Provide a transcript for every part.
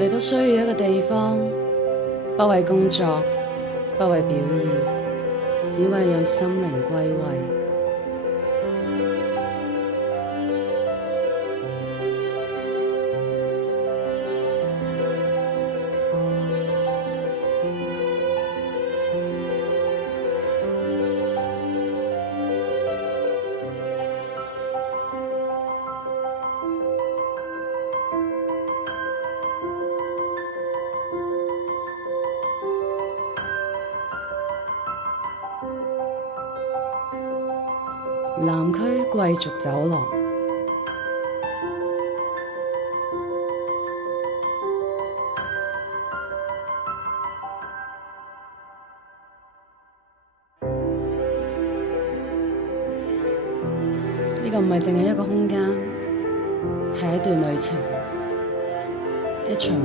我哋都需要一個地方，不為工作，不為表現，只為讓心靈歸位。南區貴族走廊，呢個唔係淨係一個空間，係一段旅程，一場夢。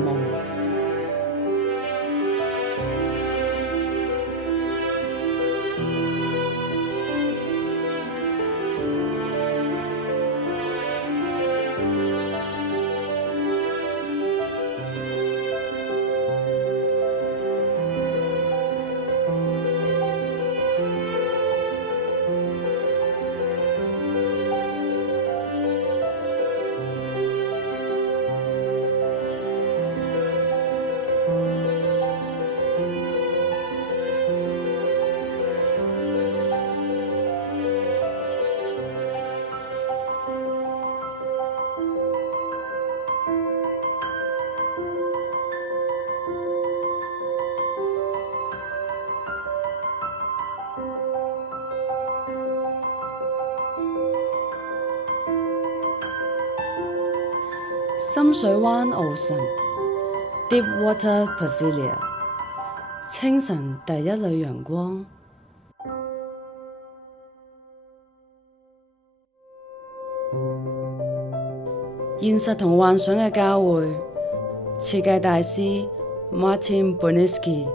深水灣奧神 Deepwater Pavilion， 清晨第一縷陽光。現實同幻想嘅交匯，設計大師 Martin Burniske。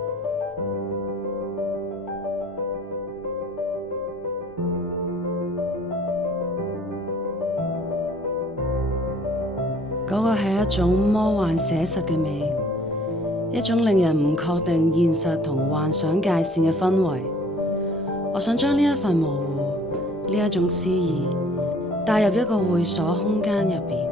嗰個係一種魔幻寫實嘅美，一種令人唔確定現實同幻想界線嘅氛圍。我想將呢一份模糊，呢一種詩意帶入一個會所空間入邊。